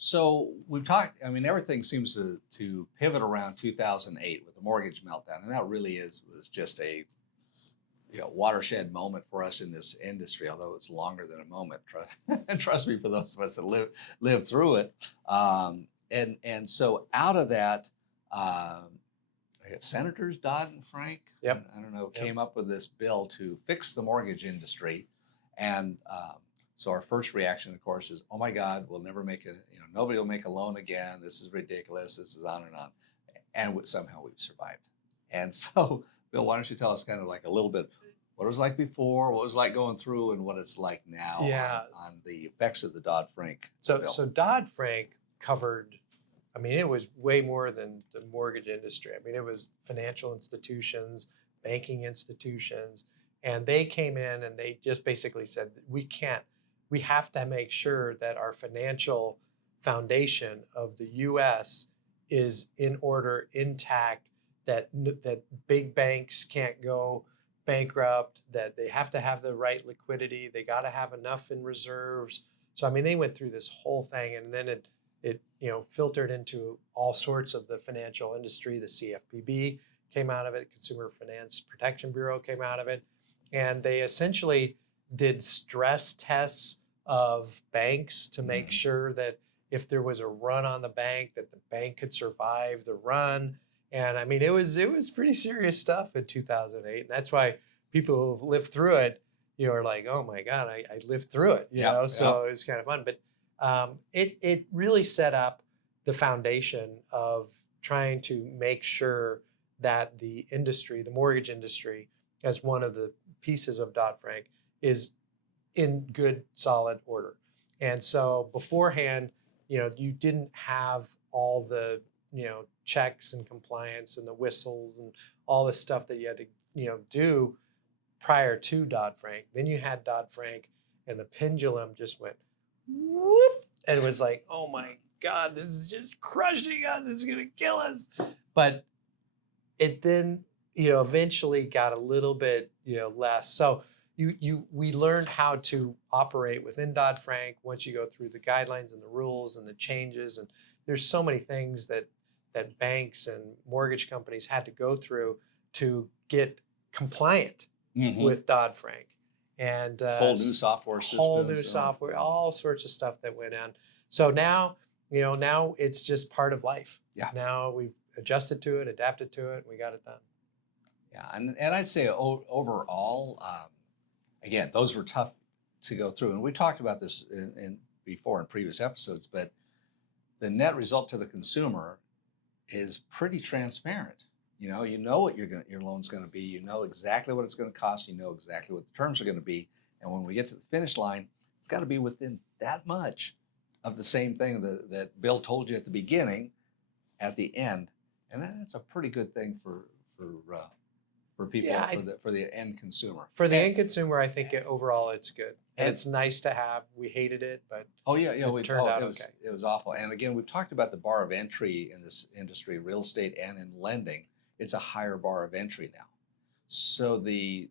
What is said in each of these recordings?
So we've talked, I mean, everything seems to pivot around 2008 with the mortgage meltdown. And that really was just a watershed moment for us in this industry, although it's longer than a moment. Trust me, for those of us that live through it. And so out of that, I guess Senators Dodd and Frank, Yep. I don't know, Yep. came up with this bill to fix the mortgage industry. And so our first reaction, of course, is, oh my God, we'll never make nobody will make a loan again. This is ridiculous. This is on and on. And somehow we've survived. And so, Bill, why don't you tell us kind of like a little bit what it was like before, what it was like going through, and what it's like now on the effects of the Dodd Frank bill. So Dodd Frank covered, I mean, it was way more than the mortgage industry. I mean, it was financial institutions, banking institutions, and they came in and they just basically said, we have to make sure that our financial foundation of the U.S. is in order, intact, that big banks can't go bankrupt, that they have to have the right liquidity, they got to have enough in reserves. So, I mean, they went through this whole thing, and then it filtered into all sorts of the financial industry. The CFPB came out of it, Consumer Finance Protection Bureau came out of it, and they essentially did stress tests of banks to make sure that if there was a run on the bank, that the bank could survive the run. And I mean, it was pretty serious stuff in 2008. And that's why people who've lived through it, are like, oh my God, I lived through it, so it was kind of fun. But it really set up the foundation of trying to make sure that the industry, the mortgage industry, as one of the pieces of Dodd-Frank, is in good, solid order. And so beforehand, you didn't have all the, checks and compliance and the whistles and all the stuff that you had to, do prior to Dodd-Frank. Then you had Dodd-Frank, and the pendulum just went whoop, and it was like, oh my God, this is just crushing us. It's going to kill us. But it then, eventually got a little bit, less. So we learned how to operate within Dodd-Frank once you go through the guidelines and the rules and the changes. And there's so many things that banks and mortgage companies had to go through to get compliant with Dodd-Frank. And whole new software systems. Whole new software, all sorts of stuff that went on. So now, now it's just part of life. Yeah. Now we've adjusted to it, adapted to it, and we got it done. Yeah, and I'd say overall, again, those were tough to go through, and we talked about this before in previous episodes. But the net result to the consumer is pretty transparent. You know what your loan's going to be. You know exactly what it's going to cost. You know exactly what the terms are going to be. And when we get to the finish line, it's got to be within that much of the same thing that Bill told you at the beginning, at the end, and that's a pretty good thing for people, for the end consumer. For the end consumer, I think overall it's good. And it's nice to have. We hated it, but it turned out okay. It was awful. And again, we've talked about the bar of entry in this industry, real estate and in lending. It's a higher bar of entry now. So the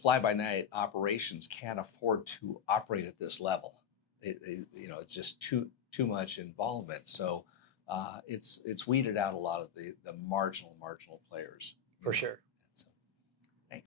fly-by-night operations can't afford to operate at this level. It's just too much involvement. So it's weeded out a lot of the marginal players. For sure.